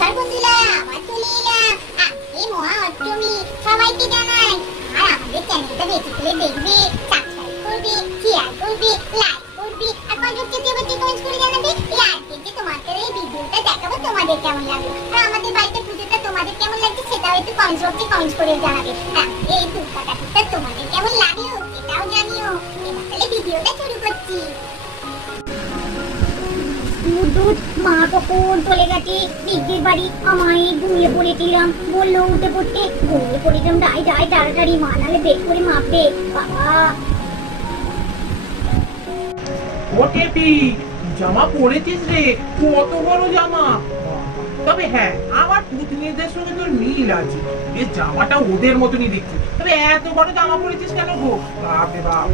নমস্কার বন্ধুরা, আবার চলে এলাম। আজকে মহা অষ্টমী, সবাইকে জানাই। আর আমাদের চ্যানেলটা বেশি করে দেখবে, সাবস্ক্রাইব করবে, শেয়ার করবে, লাইক করবে, আর কমেন্ট করে জানাবে আজকে যে তোমাদের এই ভিডিওটা দেখাবো তোমাদের কেমন লাগলো, আর আমাদের বাড়িতে পুজোটা তোমাদের কেমন লাগছে সেটাও একটু কমেন্ট বক্সে কমেন্ট করে জানাবে। এই টুকটাটা তোমাদের কেমন লাগলো সেটাও জানিও। এবার তাহলে ভিডিওটা শুরু করছি। মা কখন চলে গেছে দিদির বাড়ি, আমায় ঘুমিয়ে পড়েছিলাম, বললো উঠে পড়তে, ঘুমিয়ে পড়েছিলাম। যাই যাই তাড়াতাড়ি, মা নালে বের করে মাপবে। বাবা জামা পরেছিস রে, কত বড় জামা। তবে হ্যাঁ, আমার পুতনিদের সঙ্গে তোর মিল আছে, এই জামাটা ওদের মতনই দেখছি। তবে এত বড় জামা পরেছিস কেন গো? বাপরে বাপ।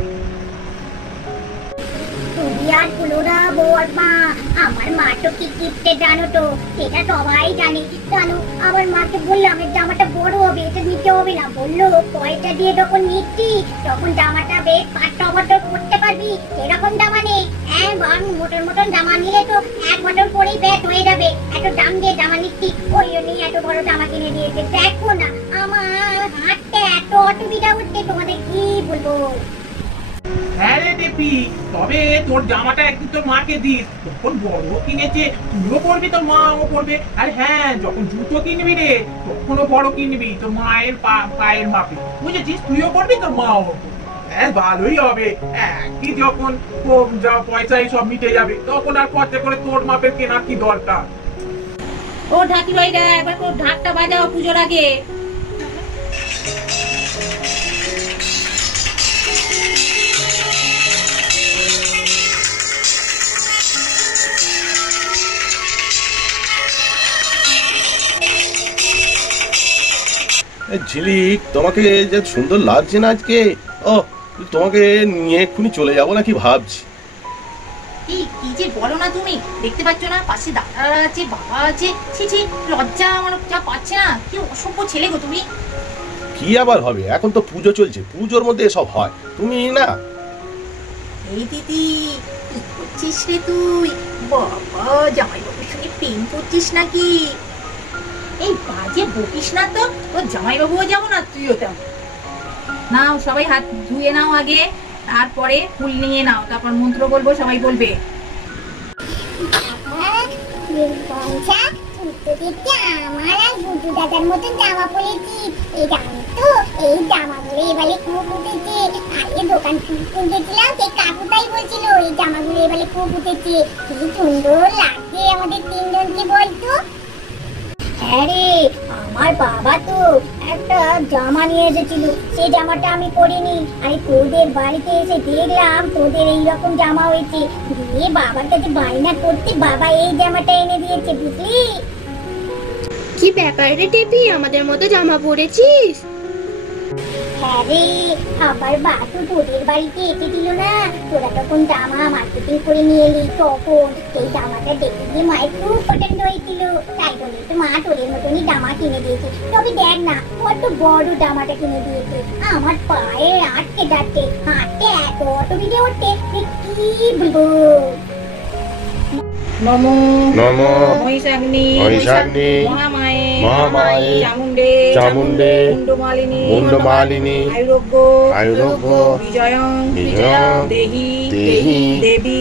আমার মা তো কি কিপটে জানো তো, সেটা সবাই জানে। জানো, আমার মাকে বললাম এই জামাটা বড় হবে, এটা নিতে হবে না। বললো পয়সা দিয়ে যখন নিচ্ছি তখন জামাটা বেশ 5 বছর পরতে পারবি, এরকম জামা নেই। মোটর মোটর জামা নিলে তো 1 বছর পরেই ব্যাট হয়ে যাবে। এত দাম দিয়ে জামা নিচ্ছি, ওই জন্যই এত বড় জামা কিনে দিয়েছে। দেখো না আমার হাঁটতে এত অসুবিধা হচ্ছে, তোমাদের কি বলবো। হ্যাঁ রে টেপি, তবে তোর জামাটা একদিন তোর মাকে দিস, তখন বড় কিনেছে, তুইও পরবি, তোর মাও পরবে। আর হ্যাঁ, যখন জুতো কিনবি রে তখনও বড় কিনবি, তোর মায়ের পায়ের মাপে, বুঝেছিস? তুইও পরবি, তোর মাও পরবে। হ্যাঁ, ভালোই হবে। কি যখন যা পয়সাই সব মিটে যাবে, তখন আর খরচা করে তোর মাপের কেনার কি দরকার। ও ঢাকি ভাইরা, একবার তো ঢাকটা বাজাও পুজোর আগে। ঝিলিক, তোমাকে যে সুন্দর লাগছে না আজকে। ও, তোমাকে নিয়ে এক্ষুনি চলে যাবো নাকি ভাবছি। কি যে বলো না তুমি, দেখতে পাচ্ছ না পাশে দাদা আছে, বাবা আছে। ছি, লজ্জা আমার যা পাচ্ছে না। কি অসভ্য ছেলে গো তুমি। কি আবার হবে, এখন তো পুজো চলছে, পুজোর মধ্যে এসব হয়। তুমি না। এই দিদি, কি করছিস রে তুই? বাবা, জামাইবাবুর সঙ্গে প্রেম করছিস নাকি? এই বাজে বকিস না তো, তোর জামাইবাবুও যেমন আর তুইও তেমন। নাও, সবাই হাত ধুয়ে নাও আগে, তারপরে ফুল নিয়ে নাও, তারপর মন্ত্র বলবো, সবাই বলবে। আমার আর বুদ্ধু দাদার মতন জামা পরেছি। এই জামাগুলো এবারে খুব উঠেছে। আগে দোকান কিনতেছিলাম, সেই কাকুটাই বলছিল এই জামাগুলো এবারে খুব উঠেছে। কি সুন্দর লাগছে আমাদের তিনজনকে, বলতো। হ্যাঁ রে, আমার বাবা তো একটা জামা নিয়ে এসেছিল, সেই জামাটা আমি পরিনি। আরে তোদের বাড়িতে এসে দেখলাম তোদের এইরকম জামা হয়েছে, দিয়ে বাবার কাছে বায়না করতে বাবা এই জামাটা এনে দিয়েছে, বুঝলি? কি ব্যাপার রে টেপি, আমাদের মতো জামা পরেছিস? হ্যাঁ রে, আবার বাসু তোদের বাড়িতে এসেছিল না, তোরা তখন জামা মার্কেটিং করে নিয়ে এলি, তখন সেই জামাটা দেখে গিয়ে মায়ের খুব পছন্দ হয়েছিল, তাই বলে তো মা তোদের মতনই জামা কিনে দিয়েছে। তবে দেখ না, কত বড় জামাটা কিনে দিয়েছে, আমার পায়ে আটকে যাচ্ছে, হাঁটতে এত অসুবিধে হচ্ছে, কি বলবো। নমো নমো মহিষাগ্নি মহামায়ে চামুণ্ডে মুণ্ডমালিনী আয়ুরোগ্য বিজয়ং দেহি দেবী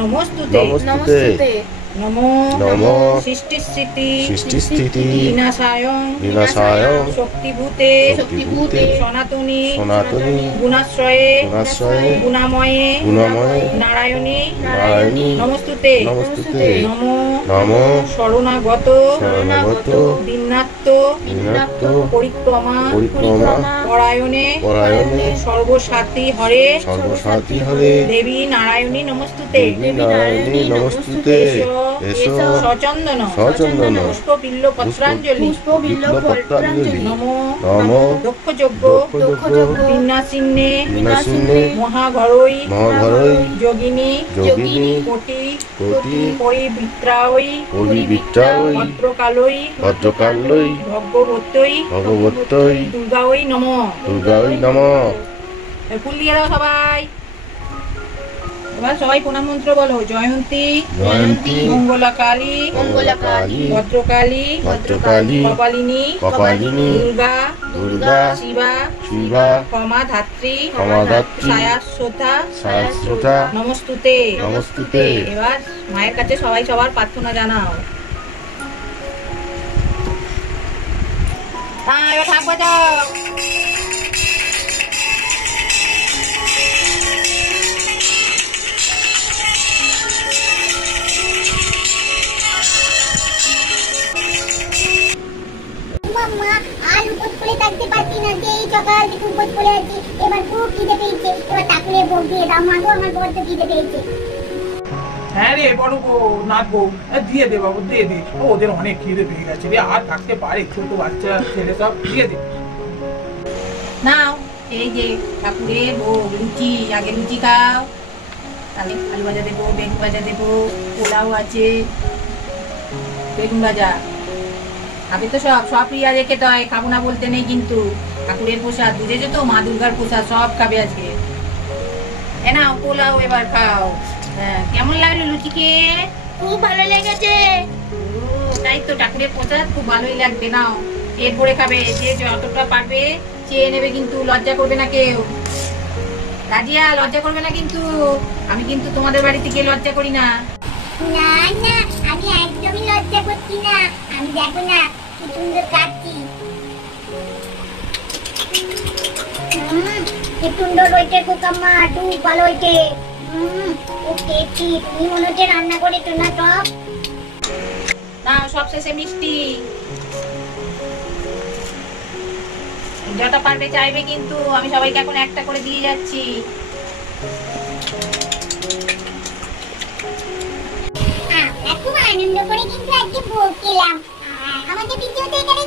নমস্তুতে। নমো নমো সৃষ্টিস্থিতি বিনাশায়ং শক্তিভূতে সনাতনী গুণাশ্রয়ে গুণাময়ে নারায়ণী নমস্তুতে। নমো শরণাগত বিন্নাত্ত পরিক্রমা পরায়ণে সর্বসাথী হরে দেবী নারায়ণী নমস্তুতে। এসো সচন্দন পুষ্পবিল্ল পত্রাঞ্জলি নমো দক্ষযজ্ঞ বিন্যাসিন্নে মহাঘরৈ যোগিনী কোটি পরিবৃত্রায় ভদ্রকালৈ ভগবত্যৈ দুর্গাঐ নমঃ। ফুল দিয়ে দাও সবাই। এবার সবাই প্রণাম মন্ত্র বলো। জয়ন্তী, জয়ন্তী, মঙ্গলাকালী, মঙ্গলাকালী, ভদ্রকালী, ভদ্রকালী, কপালিনী, কপালিনী, দুর্গা, দুর্গা, শিবা, শিবা, ক্ষমা ধাত্রী, ক্ষমাদাত্রী, ছায়াশ্রোতা, শাস্ত্রতা, নমস্তুতে। নমস্তুতে। এবার মায়ের কাছে সবাই সবার প্রার্থনা জানাও। হ্যাঁ, এবার ঠাক বাজাও। মাম্মা আর উপোস করে থাকতে পারছি না, যে এই সকাল থেকে উপোস করে আছি। এবার খুব খিদে পেয়েছে, এবার ঠাকুরের ভোগ দিয়ে দাও মা গো, আমার বড্ড খিদে পেয়েছে। হ্যাঁ রে বড় বউ, নাথ বউ, দিয়ে দে বাবু, দিয়ে দে। ওদের অনেক খিদে পেয়ে গেছে রে, আর থাকতে পারে? ছোট বাচ্চা ছেলে সব, দিয়ে দে। নাও, এই যে ঠাকুরের ভোগ, লুচি। আগে লুচি খাও, তাহলে আলু ভাজা দেবো, বেগুন ভাজা দেবো, পোলাও আছে, বেগুন ভাজা। খাবে তো সব, সব প্রিয়া রেখে তো হয়, খাবো না বলতে নেই কিন্তু। ঠাকুরের প্রসাদ বুঝেছো তো, মা দুর্গার প্রসাদ, সব খাবে আজকে। এ নাও পোলাও, এবার খাও। হ্যাঁ, কেমন লাগলো লুচি খেয়ে? খুব ভালো লেগেছে। ও, তাই তো, ঠাকুরের প্রসাদ খুব ভালোই লাগবে। নাও, পেট ভরে খাবে, যে যতটা পারবে চেয়ে নেবে, কিন্তু লজ্জা করবে না কেউ। রাজিয়া, লজ্জা করবে না কিন্তু। আমি কিন্তু তোমাদের বাড়িতে গিয়ে লজ্জা করি না। না না, আমি একদমই লজ্জা করছি না। আমি দেখো না কি সুন্দর খাচ্ছি। কি সুন্দর হয়েছে কোকাম্মা, খুব ভালো হয়েছে। খুব টেস্টি। তুমি মনে হচ্ছে রান্না করেছো না সব? নাও, সব শেষে মিষ্টি। যটা পারবে চাইবে কিন্তু, আমি সবাইকে এখন একটা করে দিয়ে যাচ্ছি। আমরা খুব আনন্দ করে কিন্তু আজকে ভোগ খেলাম। আমাদের ভিডিওটা এখানে